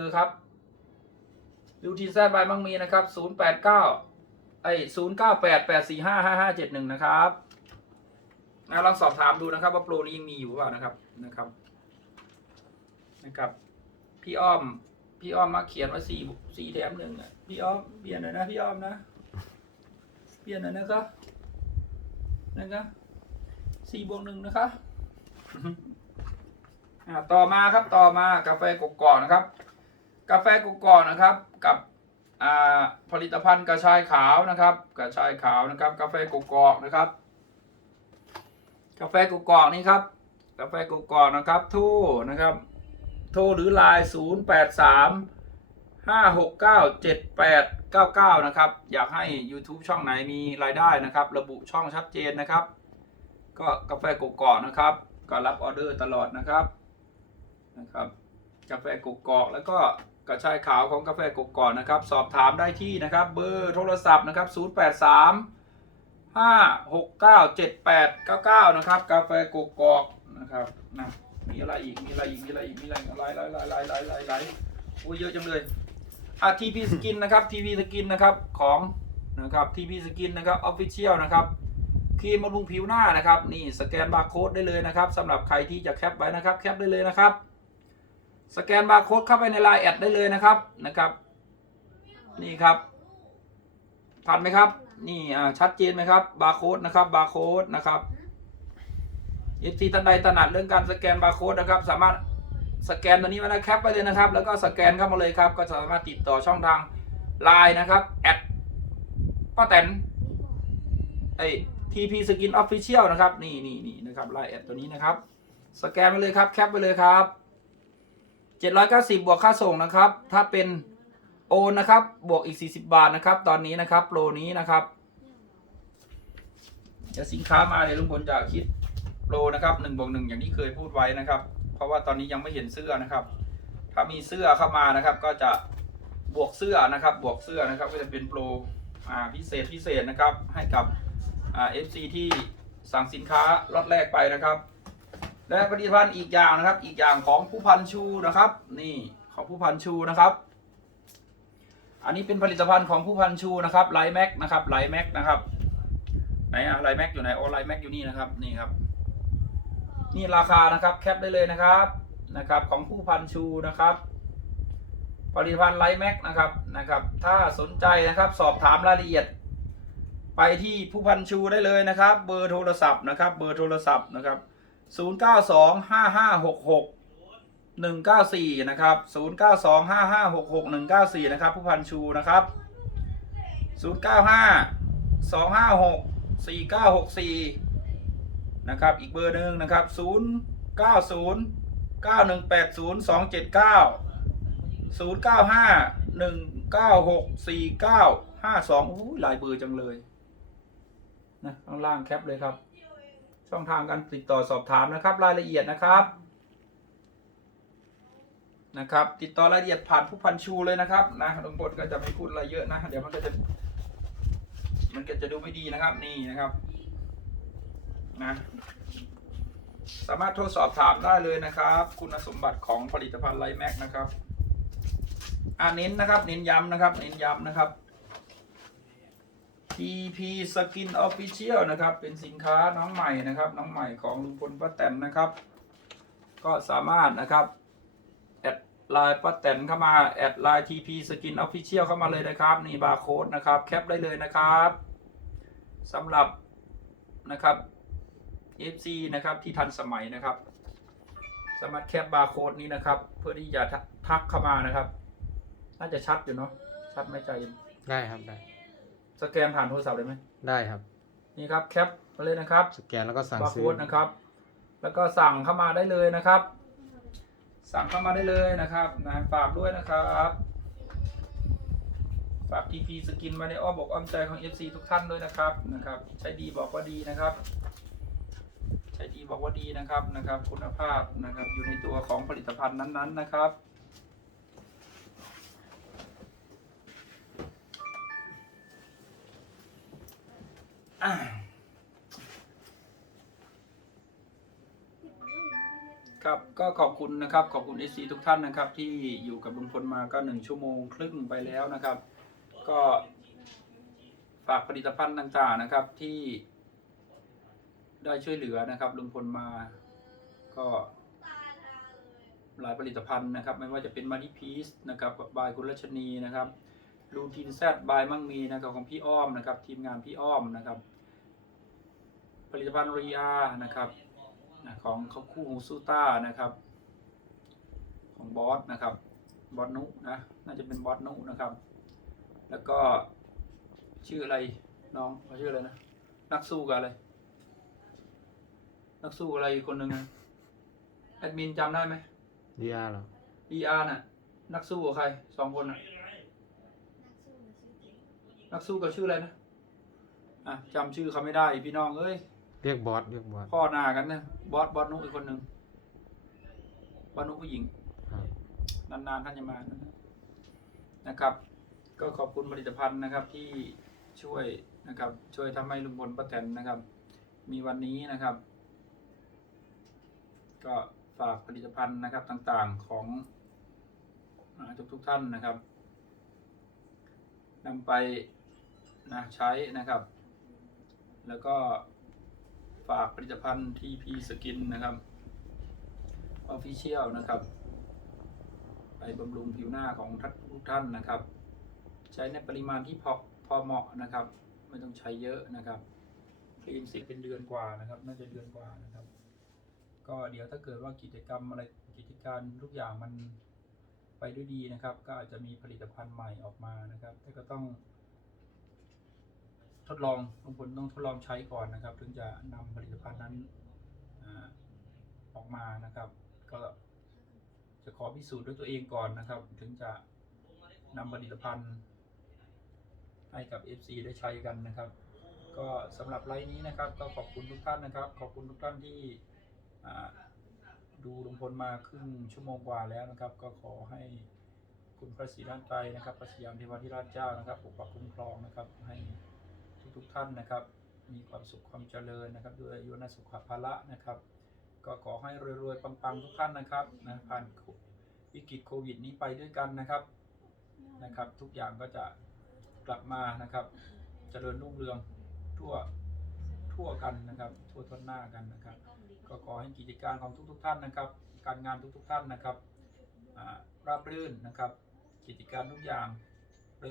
คือครับยูทีแซดบายมังมีนะครับศูนย์แปดเก้าไอศูนย์เก้าแปดแปดสี่ห้าห้าห้าเจ็ดหนึ่งนะครับนะลองสอบถามดูนะครับ ว่าโปรนี้ยังมีอยู่หรือเปล่านะครับนะครับ นะครับ พี่อ้อม พี่อ้อมมาเขียนว่าสี่สี่แถมหนึ่งอะพี่อ้อมเปลี่ยนหน่อยนะพี่อ้อมนะเปลี่ยนหน่อยนะครับนะครับสี่บวกหนึ่งนะครับอ่าต่อมาครับต่อมากาแฟกกอกนะครับ กาแฟกกอกนะครับกับผลิตภัณฑ์กระชายขาวนะครับกระชายขาวนะครับ กาแฟกกอกนะครับ กาแฟกกอกนี่ครับ กาแฟกกอกนะครับโทรนะครับ โทรหรือไลน์0 8 3 5 6 9 7 8 9 9นะครับ อยากให้ YouTube ช่องไหนมีรายได้นะครับ ระบุช่องชัดเจนนะครับ ก็กาแฟกกอกนะครับ ก็รับออเดอร์ตลอดนะครับนะครับ กาแฟกกอกแล้วก็ กระชายขาวของกาแฟกกอกนะครับ สอบถามได้ที่นะครับเบอร์โทรศัพท์นะครับ 083 5 6 9 7 8 9 9 นะครับ กาแฟกกอกนะครับนะมีอะไรอีกมีอะไรอีกมีอะไรอีกมีอะไรอีกอะไรอะไรอะไรอะไรอะไรอะไรโอ้ยเยอะจังเลยอะทีพีสกินนะครับทีพีสกินนะครับของนะครับทีพีสกินนะครับออฟฟิเชียลนะครับครีมบำรุงผิวหน้านะครับ นี่สแกนบาร์โค้ดได้เลยนะครับสำหรับใครที่จะแคปไว้นะครับ แคปได้เลยนะครับ สแกนบาร์โค้ดเข้าไปในไลน์แอดได้เลยนะครับนะครับ นี่ครับทันไหมครับ นี่อ่าชัดเจนไหมครับบาร์โค้ดนะครับบาร์โค้ดนะครับเอฟซีท่านใดถนัดเรื่องการสแกนบาร์โค้ดนะครับ สามารถสแกนตัวนี้ไว้นะแคปไปเลยนะครับ แล้วก็สแกนเข้ามาเลยครับ ก็สามารถติดต่อช่องทางไลน์นะครับแอดป้าแตนไอทีพีสกินออฟฟิเชียลนะครับ นี่นี่นี่นะครับไลน์แอดตัวนี้นะครับ สแกนไปเลยครับ แคปไปเลยครับ 790 บวกค่าส่งนะครับ ถ้าเป็นโอนนะครับ บวกอีก 40 บาทนะครับ ตอนนี้นะครับ โปรนี้นะครับ เดี๋ยวสินค้ามาเดี๋ยวลุงพลจะคิดโปรนะครับ1บวก1อย่างที่เคยพูดไว้นะครับ เพราะว่าตอนนี้ยังไม่เห็นเสื้อนะครับ ถ้ามีเสื้อเข้ามานะครับ ก็จะบวกเสื้อนะครับ บวกเสื้อนะครับ ก็จะเป็นโปรพิเศษพิเศษนะครับ ให้กับเอ่า FC ที่สั่งสินค้าล็อตแรกไปนะครับ และผลิตภัณฑ์อีกอย่างนะครับ อีกอย่างของผู้พันชูนะครับ นี่ของผู้พันชูนะครับ อันนี้เป็นผลิตภัณฑ์ของผู้พันชูนะครับไลแม็กนะครับไลแม็กนะครับไหนอะไลแม็กอยู่ไหนโอไลแม็กอยู่นี่นะครับนี่ครับ นี่ราคานะครับแคปได้เลยนะครับนะครับ ของผู้พันชูนะครับผลิตภัณฑ์ไลแม็กนะครับนะครับ ถ้าสนใจนะครับสอบถามรายละเอียด ไปที่ผู้พันชูได้เลยนะครับ เบอร์โทรศัพท์นะครับ เบอร์โทรศัพท์นะครับ 0 9 2 5 5 6 6 1 9 4 นะครับ0 9 2 5 5 6 6 1 9 4 นะครับ ผู้พันชูนะครับ 0 9 5 2 5 6 4 9 6 4 นะครับ อีกเบอร์หนึ่งนะครับ 0 9 0 9 1 8 0 2 7 9 0 9 5 1 9 6 4 9 5 2อู้หลายเบอร์จังเลย นะข้างล่างแคปเลยครับ ช่องทางการติดต่อสอบถามนะครับ รายละเอียดนะครับนะครับ ติดต่อรายละเอียดผ่านผู้พันชูเลยนะครับนะลุงพลก็จะไม่พูดอะไรเยอะนะ เดี๋ยวมันก็จะ มันก็จะดูไม่ดีนะครับ นี่นะครับนะสามารถโทรสอบถามได้เลยนะครับ คุณสมบัติของผลิตภัณฑ์ไลแม็กนะครับอ่าเน้นนะครับ เน้นย้ำนะครับ เน้นย้ำนะครับ TP Skin Official นะครับ เป็นสินค้าน้องใหม่นะครับ น้องใหม่ของลุงพลป้าแตนนะครับ ก็สามารถนะครับแอดไลน์ป้าแตนเข้ามาแอดไลน์ TP Skin Official เข้ามาเลยนะครับ นี่บาร์โค้ดนะครับ แคปได้เลยนะครับสำหรับนะครับ FC นะครับที่ทันสมัยนะครับ สามารถแคปบาร์โค้ดนี้นะครับ เพื่อที่จะทักเข้ามานะครับ น่าจะชัดอยู่เนาะชัดไหม่ใจเย็นได้ครับได้ สแกนผ่านโทรศัพท์ได้ไหมได้ครับ นี่ครับแคปมาเลยนะครับสแกนแล้วก็สั่งบาร์ซื้อโค้ดนะครับ แล้วก็สั่งเข้ามาได้เลยนะครับ สั่งเข้ามาได้เลยนะครับนะฝากด้วยนะครับฝาก TP สกินมาในอ้อมอกอ้อมใจของ FC ทุกท่านด้วยนะครับนะครับ ใช้ดีบอกว่าดีนะครับ ใช้ดีบอกว่าดีนะครับนะครับ คุณภาพนะครับอยู่ในตัวของผลิตภัณฑ์นั้นๆนะครับ อ่าครับก็ขอบคุณนะครับขอบคุณเอซีทุกท่านนะครับ ที่อยู่กับลุงพลมาก็หนึ่งชั่วโมงครึ่งไปแล้วนะครับ ก็ฝากผลิตภัณฑ์ต่างๆนะครับที่ได้ช่วยเหลือนะครับลุงพลมาก็หลายผลิตภัณฑ์นะครับ ไม่ว่าจะเป็นมาริพีสนะครับบายคุณรัชนีนะครับลูทินแซดบายมั่งมีนะครับของพี่อ้อมนะครับ ทีมงานพี่อ้อมนะครับ ผลิตภัณฑ์รีอานะครับนะของเขาคู่ฮูซูต้านะครับ ของบอสนะครับบอสนุนะน่าจะเป็นบอสนุนะครับ แล้วก็ชื่ออะไรน้องเขาชื่ออะไรนะนักสู้กับอะไรนักสู้อะไรอีกคนหนึ่งนะแอดมินจำได้ไหมดีอาร์เหรอดีอาร์น่ะ นักสู้กับใครสองคนน่ะนักสู้กับชื่ออะไรนะอะจำชื่อเขาไม่ได้พี่น้องเอ้ย เรียกบอสเรียกบอสพ่อหน้ากันนะบอสบอสนุกอีกคนหนึ่งบอสนุกผู้หญิงครับนานๆท่านจะมานะครับ ก็ขอบคุณผลิตภัณฑ์นะครับที่ช่วยนะครับ ช่วยทำให้ลุงพลป้าแตนนะครับ มีวันนี้นะครับ ก็ฝากผลิตภัณฑ์นะครับต่างๆของทุกทุกๆท่านนะครับนำไปนะใช้นะครับ แล้วก็ ฝากผลิตภัณฑ์ TP Skin นะครับ Official นะครับ ไปบำรุงผิวหน้าของทุกท่านนะครับ ใช้ในปริมาณที่พอพอเหมาะนะครับ ไม่ต้องใช้เยอะนะครับครีมสีเป็นเดือนกว่านะครับ น่าจะเดือนกว่านะครับ ก็เดี๋ยวถ้าเกิดว่ากิจกรรมอะไรกิจการทุกอย่างมันไปด้วยดีนะครับ ก็อาจจะมีผลิตภัณฑ์ใหม่ออกมานะครับแต่ก็ต้อง ทดลองลุงพลต้องทดลองใช้ก่อนนะครับ ถึงจะนำผลิตภัณฑ์นั้นออกมานะครับ ก็จะขอพิสูจน์ด้วยตัวเองก่อนนะครับ ถึงจะนำผลิตภัณฑ์ให้กับ FC ได้ใช้กันนะครับ ก็สำหรับไลน์นี้นะครับ ก็ขอบคุณทุกท่านนะครับ ขอบคุณทุกท่านที่ดูลุงพลมาครึ่งชั่วโมงกว่าแล้วนะครับ ก็ขอให้คุณพระศรีด้านไตรนะครับ พระสยามเทวาธิราชเจ้านะครับปกปักคุ้มครองนะครับให้ ทุกท่านนะครับ มีความสุขความเจริญนะครับ ด้วยอายุนสุขภาละนะครับ ก็ขอให้รวยๆปังๆทุกท่านนะครับนะผ่านวิกฤตโควิด นี้ไปด้วยกันนะครับนะครับ ทุกอย่างก็จะกลับมานะครับเจริญรุ่งเรืองทั่วทั่วกันนะครับ ทั่วทนหน้ากันนะครับ ก็ขอให้กิจการของทุก ๆ ท่านนะครับ การงานทุกๆ ท่านนะครับอ่าราบรื่นนะครับ กิจการทุกอย่าง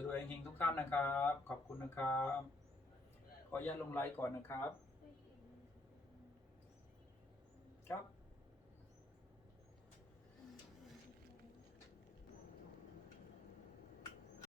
รวยๆเฮงๆทุกท่านนะครับ ขอบคุณนะครับ ขออนุญาตลงไลน์ก่อนนะครับ ครับ